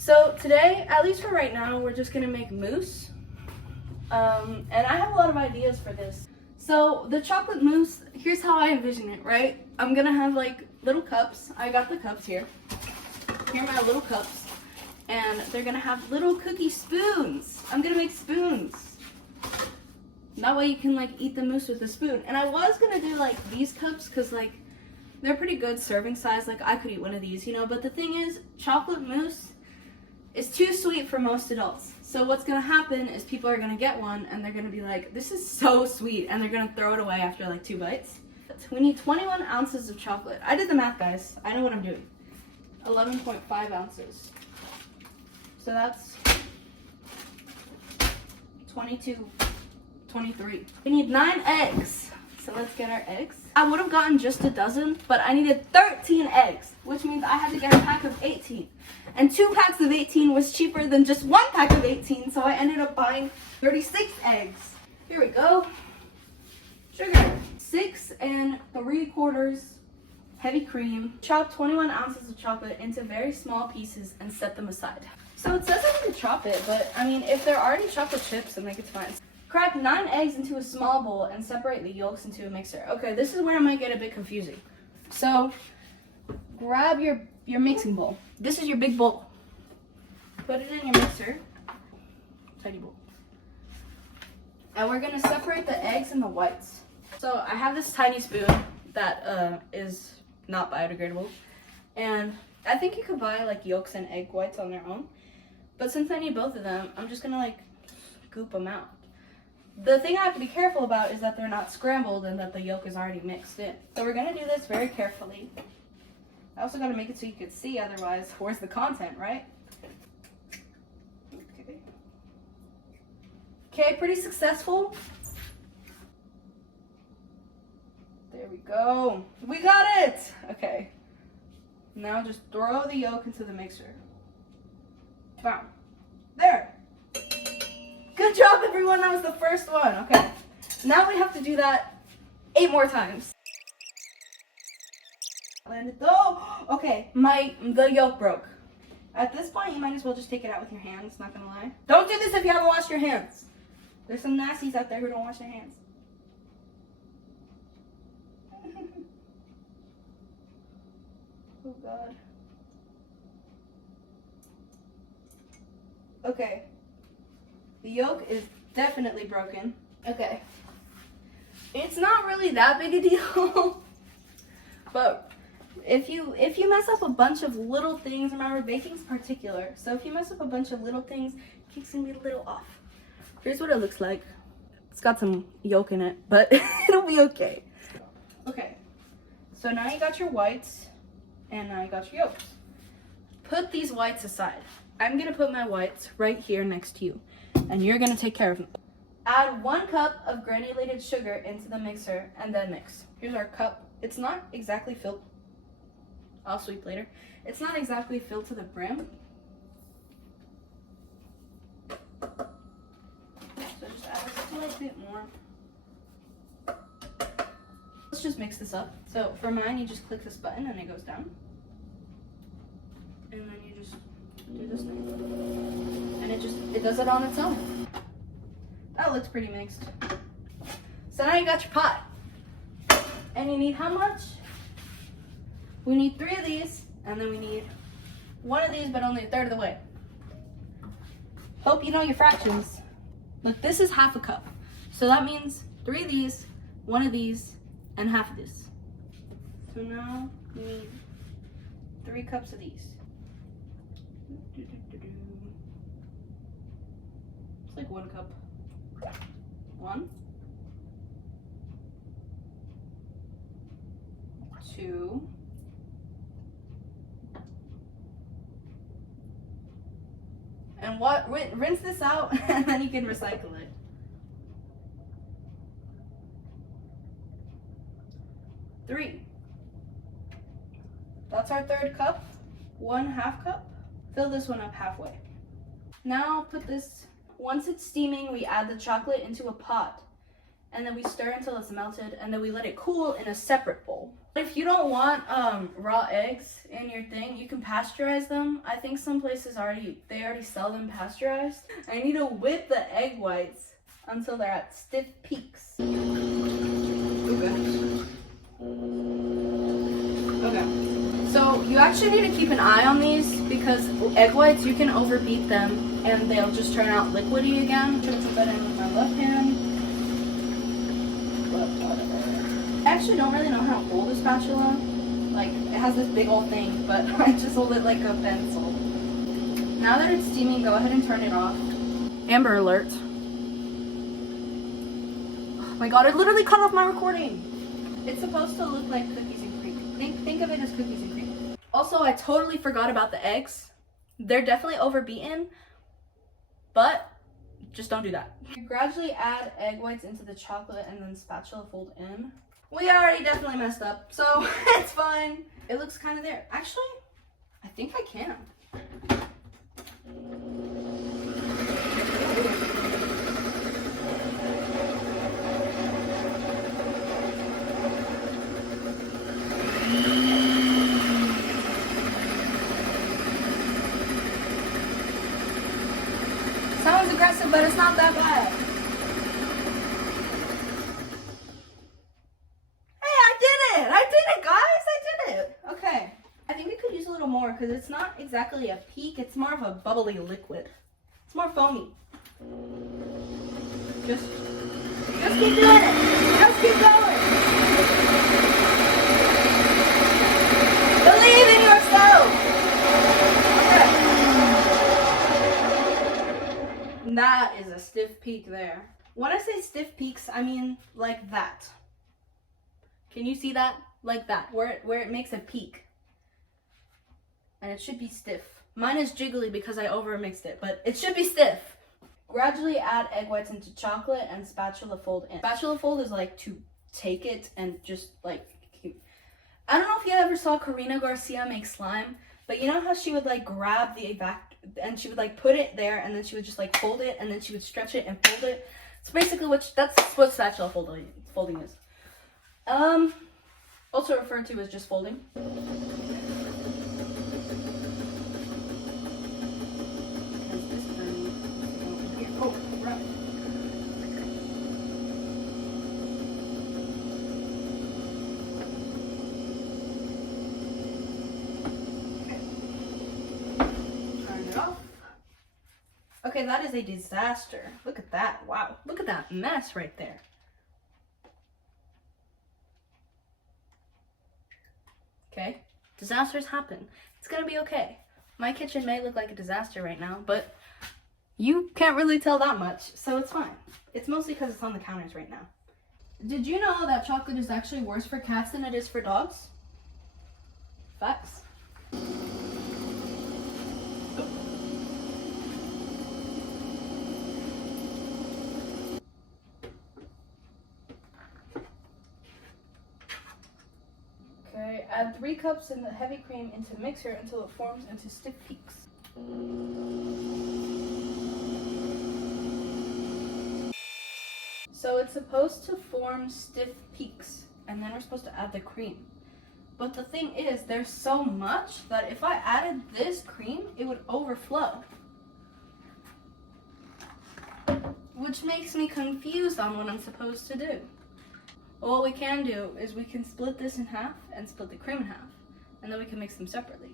So today, at least for right now, we're just gonna make mousse. And I have a lot of ideas for this. So the chocolate mousse, here's how I envision it, right? I'm gonna have like little cups. I got the cups here. Here are my little cups. And they're gonna have little cookie spoons. I'm gonna make spoons. That way you can like eat the mousse with a spoon. And I was gonna do like these cups because like they're pretty good serving size. Like I could eat one of these, you know, but the thing is chocolate mousse is too sweet for most adults. So what's gonna happen is people are gonna get one and they're gonna be like, this is so sweet, and they're gonna throw it away after like 2 bites. We need 21 ounces of chocolate. I did the math, guys. I know what I'm doing. 11.5 ounces. So that's 22, 23. We need 9 eggs. So let's get our eggs. I would have gotten just a dozen, but I needed 13 eggs, which means I had to get a pack of 18. And 2 packs of 18 was cheaper than just 1 pack of 18, so I ended up buying 36 eggs. Here we go. Sugar. 6 3/4 heavy cream. Chop 21 ounces of chocolate into very small pieces and set them aside. So it says I need to chop it, but I mean, if they're already chocolate chips, then like it's fine. Crack 9 eggs into a small bowl and separate the yolks into a mixer. Okay, this is where it might get a bit confusing. So grab your mixing bowl. This is your big bowl. Put it in your mixer. Tiny bowl. And we're gonna separate the eggs and the whites. So I have this tiny spoon that is not biodegradable. And I think you could buy like yolks and egg whites on their own. But since I need both of them, I'm just gonna like scoop them out. The thing I have to be careful about is that they're not scrambled and that the yolk is already mixed in. So we're gonna do this very carefully. I also gotta make it so you can see, otherwise, where's the content, right? Okay, pretty successful. There we go. We got it! Okay. Now just throw the yolk into the mixer. Bam. There. Good job, everyone. That was the first one. Okay. Now we have to do that 8 more times. Okay, the yolk broke. At this point, you might as well just take it out with your hands, not gonna lie. Don't do this if you haven't washed your hands. There's some nasties out there who don't wash their hands. Oh God. Okay. The yolk is definitely broken. Okay. It's not really that big a deal. But if you mess up a bunch of little things, remember baking's particular. So if you mess up a bunch of little things, cake's gonna be a little off. Here's what it looks like. It's got some yolk in it, but it'll be okay. Okay. So now you got your whites and now you got your yolks. Put these whites aside. I'm gonna put my whites right here next to you, and you're gonna take care of them. Add 1 cup of granulated sugar into the mixer and then mix. Here's our cup. It's not exactly filled. I'll sweep later. It's not exactly filled to the brim. So just add a slight bit more. Let's just mix this up. So for mine, you just click this button and it goes down. And then you just do this thing. And it does it on its own. That looks pretty mixed. So now you got your pot. And you need how much? We need 3 of these, and then we need 1 of these, but only 1/3 of the way. Hope you know your fractions. Look, this is half a cup. So that means 3 of these, 1 of these, and half of this. So now we need 3 cups of these. It's like 1 cup. 1, 2, and rinse this out and then you can recycle it. 3. That's our 3rd cup. 1 half cup. Fill this one up halfway. Now put this, once it's steaming, we add the chocolate into a pot. And then we stir until it's melted, and then we let it cool in a separate bowl. If you don't want raw eggs in your thing, you can pasteurize them. I think some places already sell them pasteurized. I need to whip the egg whites until they're at stiff peaks. Okay. So you actually need to keep an eye on these because egg whites, you can overbeat them and they'll just turn out liquidy again. I'm trying to put that in with my left hand. I actually don't really know how to hold a spatula. Like, it has this big old thing, but I just hold it like a pencil. Now that it's steaming, go ahead and turn it off. Amber alert. Oh my god, it literally cut off my recording. It's supposed to look like cookies and cream. Think of it as cookies and cream. Also, I totally forgot about the eggs. They're definitely overbeaten, but just don't do that. You gradually add egg whites into the chocolate and then spatula fold in. We already definitely messed up, so it's fine. It looks kind of there. Actually, I think I can. Sounds aggressive, but it's not that bad. More because it's not exactly a peak, it's more of a bubbly liquid. It's more foamy. Just keep doing it. Just keep going. Believe in yourself. Okay. That is a stiff peak there. When I say stiff peaks, I mean like that. Can you see that? Like that, where it makes a peak. And it should be stiff. Mine is jiggly because I overmixed it, but it should be stiff. Gradually add egg whites into chocolate and spatula fold in. Spatula fold is like to take it and just like I don't know if you ever saw Karina Garcia make slime, but you know how she would like grab the and she would like put it there and then she would just like fold it and then she would stretch it and fold it. It's basically that's what spatula folding is. Also referred to as just folding. Oh, right. Turn it off. Okay, that is a disaster. Look at that. Wow. Look at that mess right there. Okay. Disasters happen. It's gonna be okay. My kitchen may look like a disaster right now, but you can't really tell that much, so it's fine. It's mostly because it's on the counters right now. Did you know that chocolate is actually worse for cats than it is for dogs? Facts. Okay, add 3 cups in the heavy cream into mixer until it forms into stiff peaks. So it's supposed to form stiff peaks, and then we're supposed to add the cream. But the thing is, there's so much that if I added this cream, it would overflow. Which makes me confused on what I'm supposed to do. Well, what we can do is we can split this in half and split the cream in half, and then we can mix them separately.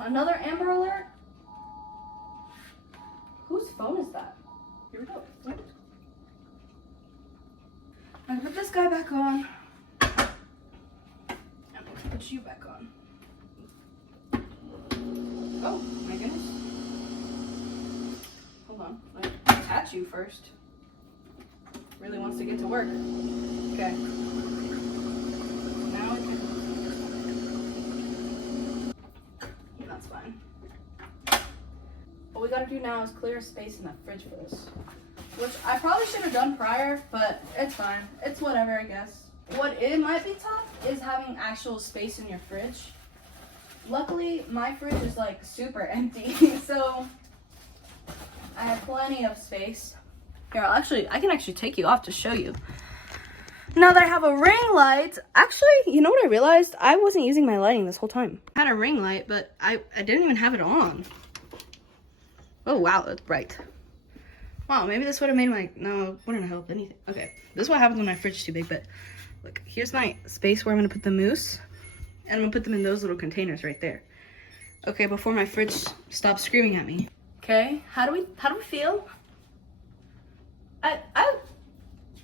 Another Amber alert? Whose phone is that? Here we go. What? I'm gonna put this guy back on. I'm gonna put you back on. Oh my goodness. Hold on. Let me attach you first. Really wants to get to work. Okay. Now we can. That's fine. What we gotta do now is clear space in the fridge for this. Which I probably should have done prior, but it's fine. It's whatever, I guess. What it might be tough is having actual space in your fridge. Luckily, my fridge is like super empty, so I have plenty of space. Here, I can actually take you off to show you. Now that I have a ring light, actually, you know what I realized? I wasn't using my lighting this whole time. I had a ring light, but I didn't even have it on. Oh, wow, that's bright. Wow, maybe this would have made my, no, wouldn't have helped anything. Okay, this is what happens when my fridge is too big, but look, here's my space where I'm gonna put the mousse, and I'm gonna put them in those little containers right there. Okay, before my fridge stops screaming at me. Okay, how do we feel?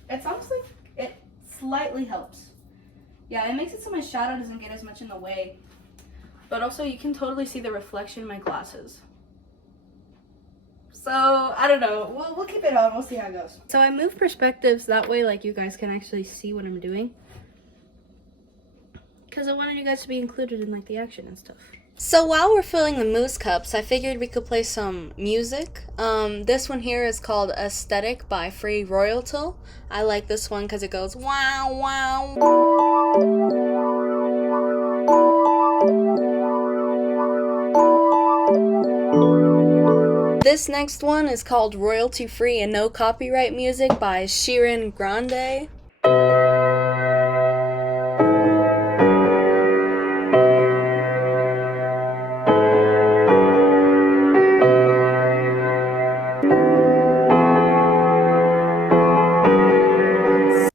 It's honestly, it slightly helps. Yeah, it makes it so my shadow doesn't get as much in the way, but also you can totally see the reflection in my glasses. So, I don't know. We'll keep it on. We'll see how it goes. So I move perspectives that way, like, you guys can actually see what I'm doing. Because I wanted you guys to be included in, like, the action and stuff. So while we're filling the mousse cups, I figured we could play some music. This one here is called Aesthetic by Free Royalty. I like this one because it goes wow, wow. This next one is called Royalty Free and No Copyright Music by Sheeran Grande.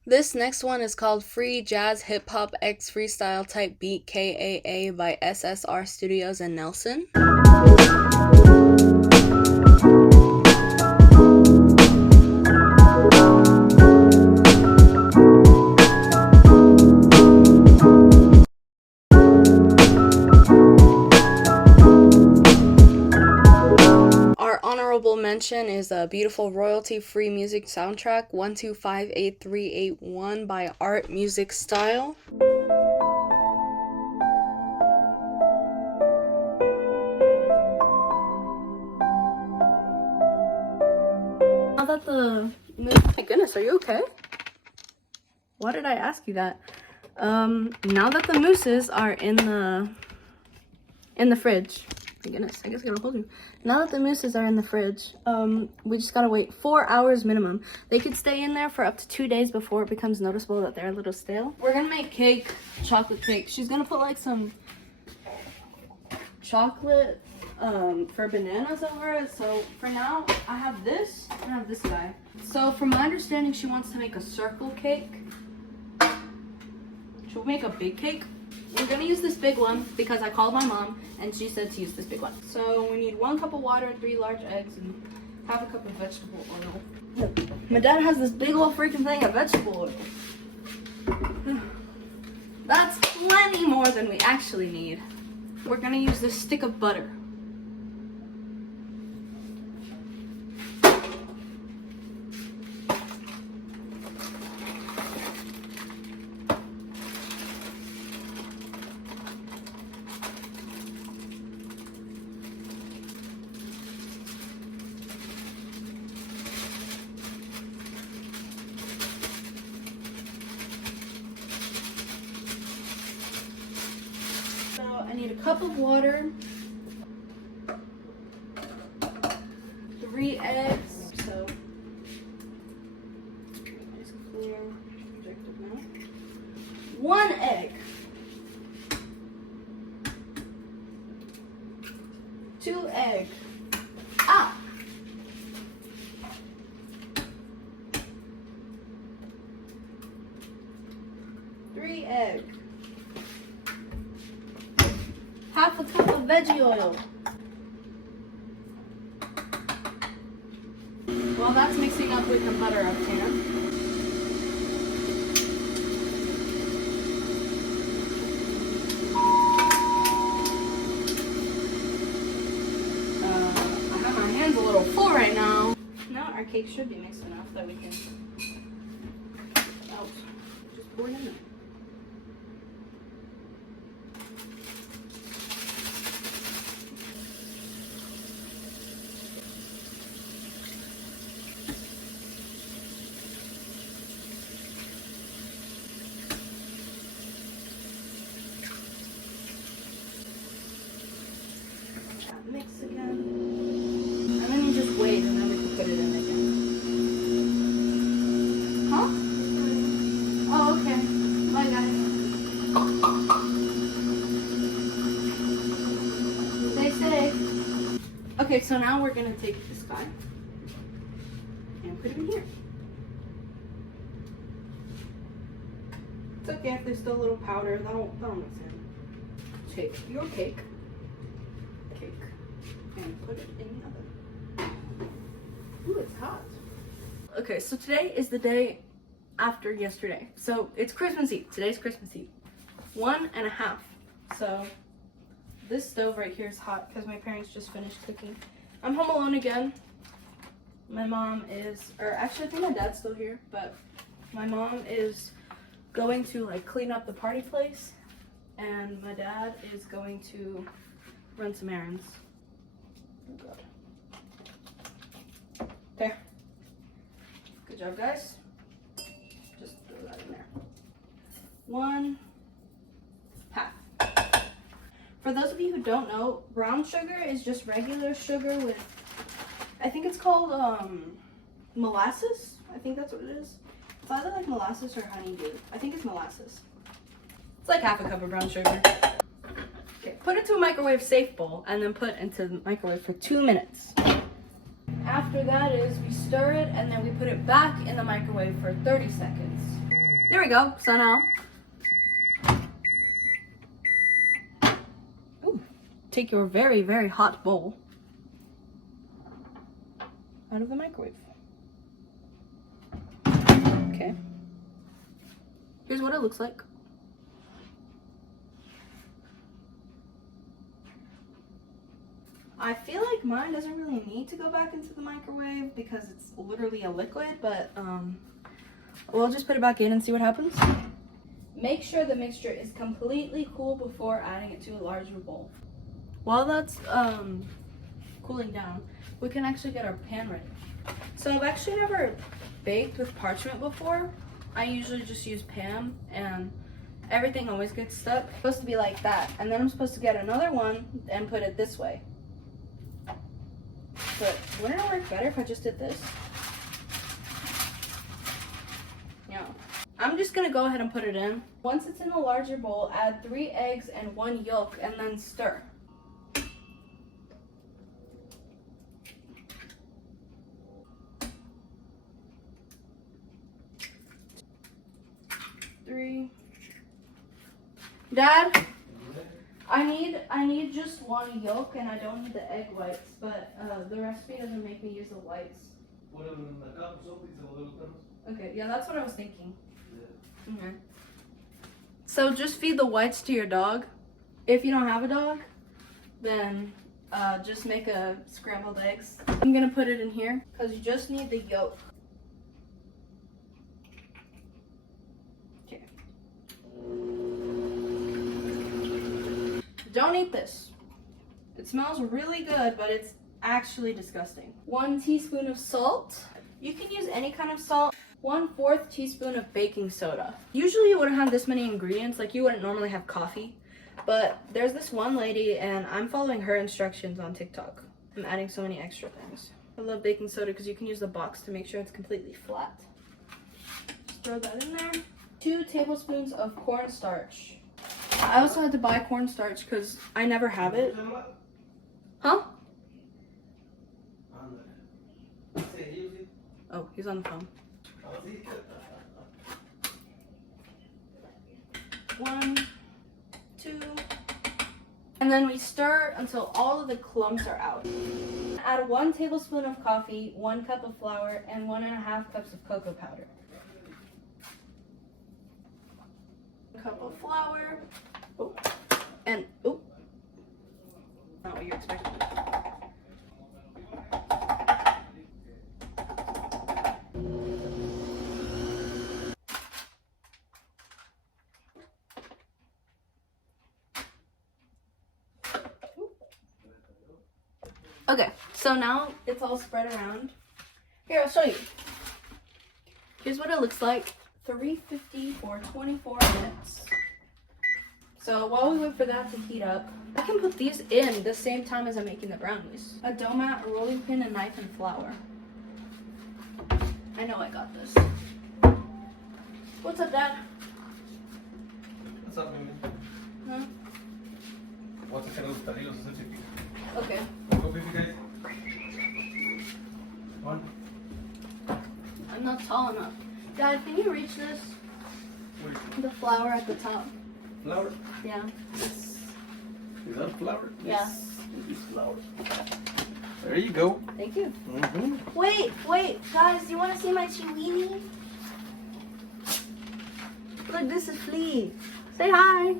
This next one is called Free Jazz Hip Hop X Freestyle Type Beat KAA by SSR Studios and Nelson. Honorable mention is a beautiful royalty-free music soundtrack 1258381 by Art Music Style. Now that my goodness, are you okay? Why did I ask you that? Now that the mousses are in the fridge. My goodness, I guess I gotta hold you. Now that the mousses are in the fridge, we just gotta wait 4 hours minimum. They could stay in there for up to 2 days before it becomes noticeable that they're a little stale. We're gonna make cake, chocolate cake. She's gonna put like some chocolate for bananas over it. So for now, I have this and I have this guy. So from my understanding, she wants to make a circle cake. She'll make a big cake. We're gonna use this big one because I called my mom and she said to use this big one. So we need 1 cup of water, 3 large eggs, and half a cup of vegetable oil. My dad has this big old freaking thing of vegetable oil. That's plenty more than we actually need. We're gonna use this stick of butter. I need a cup of water, 3 eggs, so nice clear projected milk, 1 egg, 2 eggs, 3 eggs. Half a cup of veggie oil. While that's mixing up with the butter up here. I have my hands a little full right now. Now our cake should be mixed enough that we can just pour it in there. Mix again. And then you just wait and then we can put it in again. Huh? Oh, Okay, so now we're gonna take this guy and put it in here. It's okay if there's still a little powder. That'll mix in. Take your cake, and put it in the oven. Ooh, it's hot. Okay, so today is the day after yesterday. So it's Christmas Eve. Today's Christmas Eve. 1.5. So this stove right here is hot because my parents just finished cooking. I'm home alone again. My mom is, or actually I think my dad's still here, but my mom is going to like clean up the party place, and my dad is going to run some errands. Oh God. Okay. Good job, guys. Just throw that in there. 1/2. For those of you who don't know, brown sugar is just regular sugar with, I think it's called molasses. I think that's what it is. It's either like molasses or honeydew. I think it's molasses. It's like 1/2 cup of brown sugar. Okay, put it to a microwave safe bowl and then put into the microwave for 2 minutes. After that is we stir it and then we put it back in the microwave for 30 seconds. There we go. So now, take your very, very hot bowl out of the microwave. Okay. Here's what it looks like. I feel like mine doesn't really need to go back into the microwave because it's literally a liquid, but we'll just put it back in and see what happens. Make sure the mixture is completely cool before adding it to a larger bowl. While that's cooling down, we can actually get our pan ready. So I've actually never baked with parchment before. I usually just use Pam, and everything always gets stuck. It's supposed to be like that, and then I'm supposed to get another one and put it this way. But wouldn't it work better if I just did this? Yeah. I'm just gonna go ahead and put it in. Once it's in a larger bowl, add 3 eggs and 1 yolk and then stir. 3. Dad, I need just 1 yolk and I don't need the egg whites, but the recipe doesn't make me use the whites. Okay, yeah, that's what I was thinking. Okay. So just feed the whites to your dog. If you don't have a dog, then just make a scrambled eggs. I'm gonna put it in here because you just need the yolk. Okay. Don't eat this. It smells really good, but it's actually disgusting. 1 teaspoon of salt. You can use any kind of salt. 1/4 teaspoon of baking soda. Usually you wouldn't have this many ingredients, like you wouldn't normally have coffee. But there's this one lady and I'm following her instructions on TikTok. I'm adding so many extra things. I love baking soda because you can use the box to make sure it's completely flat. Just throw that in there. 2 tablespoons of cornstarch. I also had to buy cornstarch because I never have it. Huh? Oh, he's on the phone. 1, 2, and then we stir until all of the clumps are out. Add 1 tablespoon of coffee, 1 cup of flour, and 1.5 cups of cocoa powder. 1 cup of flour. Oh, and oh, not what you're expecting. Okay, so now it's all spread around. Here, I'll show you. Here's what it looks like. 350 for 24 minutes. So while we wait for that to heat up, I can put these in the same time as I'm making the brownies. A dough mat, a rolling pin, a knife, and flour. I know I got this. What's up, Dad? What's up, Mimi? Huh? What's the los tarilos? Okay. Go, baby guys. One. I'm not tall enough. Dad, can you reach this? Wait. The flour at the top. Flour? Yeah. Yes. Is that flour? Yeah. Yes. It is flour. There you go. Thank you. Mm-hmm. Wait, guys, do you want to see my chihuini? Look, this is Flea. Say hi.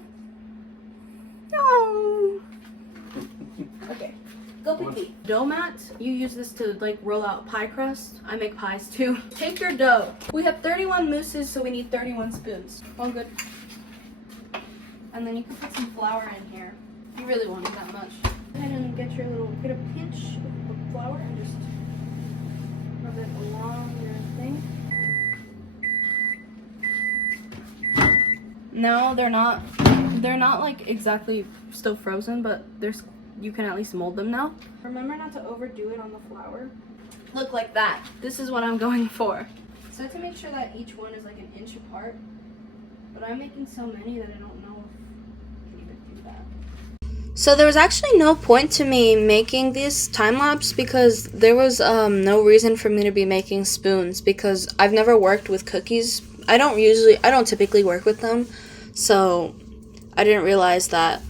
No. Okay, go quickly. Dough mat, you use this to like roll out pie crust. I make pies too. Take your dough. We have 31 mousses, so we need 31 spoons. One good. And then you can put some flour in here. You really want it that much. Go ahead and get a pinch of flour and just rub it along your thing. No, they're not like exactly still frozen, but you can at least mold them now. Remember not to overdo it on the flour. Look like that. This is what I'm going for. So to make sure that each one is like an inch apart, but I'm making so many that I don't know if I can even do that. So there was actually no point to me making this time lapse because there was no reason for me to be making spoons because I've never worked with cookies. I don't typically work with them, so I didn't realize that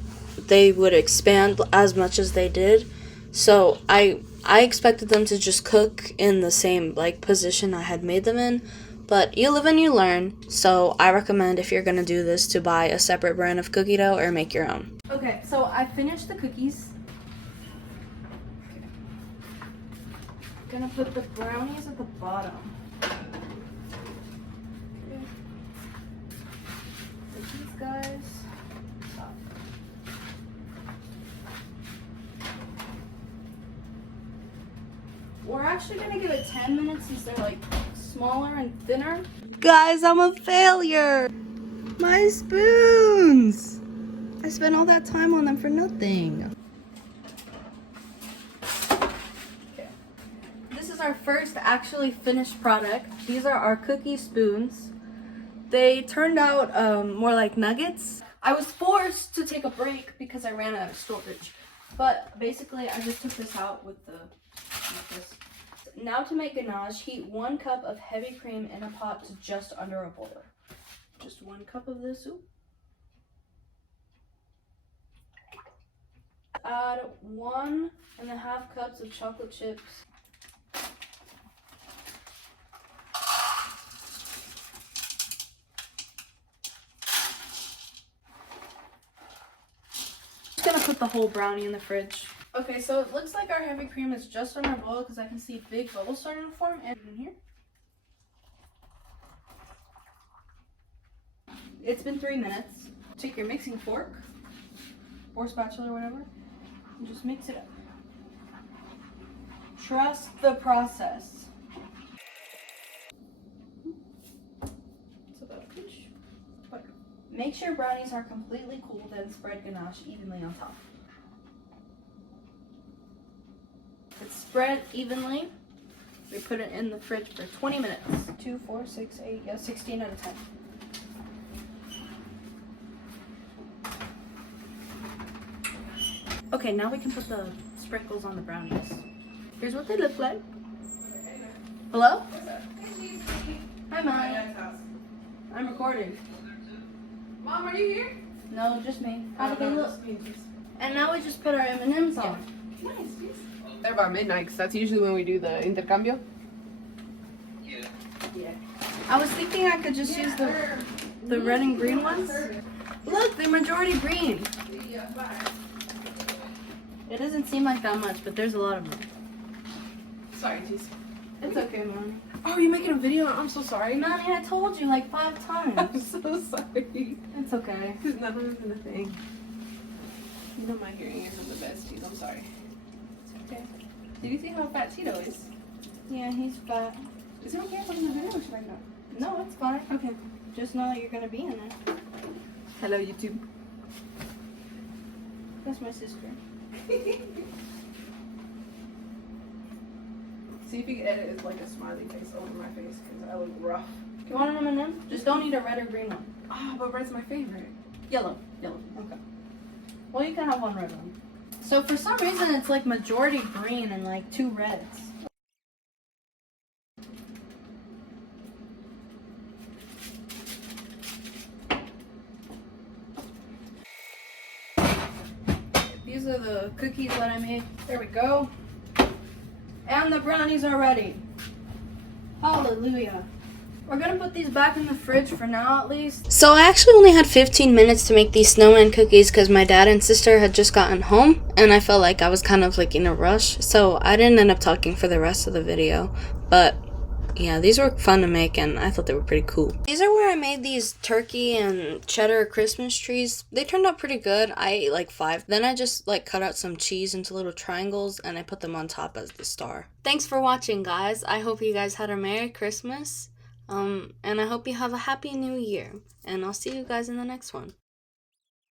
they would expand as much as they did. So I expected them to just cook in the same like position I had made them in, but you live and you learn. So I recommend if you're gonna do this to buy a separate brand of cookie dough or make your own. Okay, so I finished the cookies. Gonna put the brownies at the bottom. These guys. Stop. We're actually gonna give it 10 minutes since they're like smaller and thinner. Guys, I'm a failure. My spoons. I spent all that time on them for nothing. Okay. This is our first actually finished product. These are our cookie spoons. They turned out more like nuggets. I was forced to take a break because I ran out of storage. But basically, I just took this out with this. Now to make ganache, heat 1 cup of heavy cream in a pot to just under a boiler. Just 1 cup of this. Ooh. Add 1.5 cups of chocolate chips. Just gonna put the whole brownie in the fridge. Okay, so it looks like our heavy cream is just under boil because I can see big bubbles starting to form in here. It's been 3 minutes. Take your mixing fork or spatula or whatever and just mix it up. Trust the process. It's about a pinch. But make sure brownies are completely cool, then spread ganache evenly on top. It's spread evenly. We put it in the fridge for 20 minutes. 2, 4, 6, 8, yeah, 16 out of 10. Okay, now we can put the sprinkles on the brownies. Here's what they look like. Hello? Hi, Mom. I'm recording. Mom, are you here? No, just me. How do they look? And now we just put our M&Ms on. Nice. They're about midnight, because that's usually when we do the intercambio. Yeah. I was thinking I could just use the red and green ones. Look, they're majority green. It doesn't seem like that much, but there's a lot of them. Sorry, jeez. It's okay, Mommy. Oh, you're making a video? I'm so sorry. Mommy, I told you like 5 times. I'm so sorry. It's okay. Because none of it's in the thing. You know my hearing isn't the best, jeez. I'm sorry. It's okay. Did you see how fat Tito is? Yeah, he's fat. Is it okay if I'm in the video or should I not? No, it's fine. Okay. Just know that you're gonna be in it. Hello, YouTube. That's my sister. See if you can edit it like a smiley face over my face because I look rough. You want an M&M? Just don't need a red or green one. Ah, but red's my favorite. Yellow. Okay. Well, you can have one red one. So for some reason, it's like majority green and like 2 reds. these are the cookies that I made. There we go. And the brownies are ready. Hallelujah. We're gonna put these back in the fridge for now at least. So I actually only had 15 minutes to make these snowman cookies because my dad and sister had just gotten home and I felt like I was kind of like in a rush. So I didn't end up talking for the rest of the video. But yeah, these were fun to make and I thought they were pretty cool. These are where I made these turkey and cheddar Christmas trees. They turned out pretty good. I ate like 5. Then I just like cut out some cheese into little triangles and I put them on top as the star. Thanks for watching, guys. I hope you guys had a Merry Christmas. And I hope you have a Happy New Year. And I'll see you guys in the next one.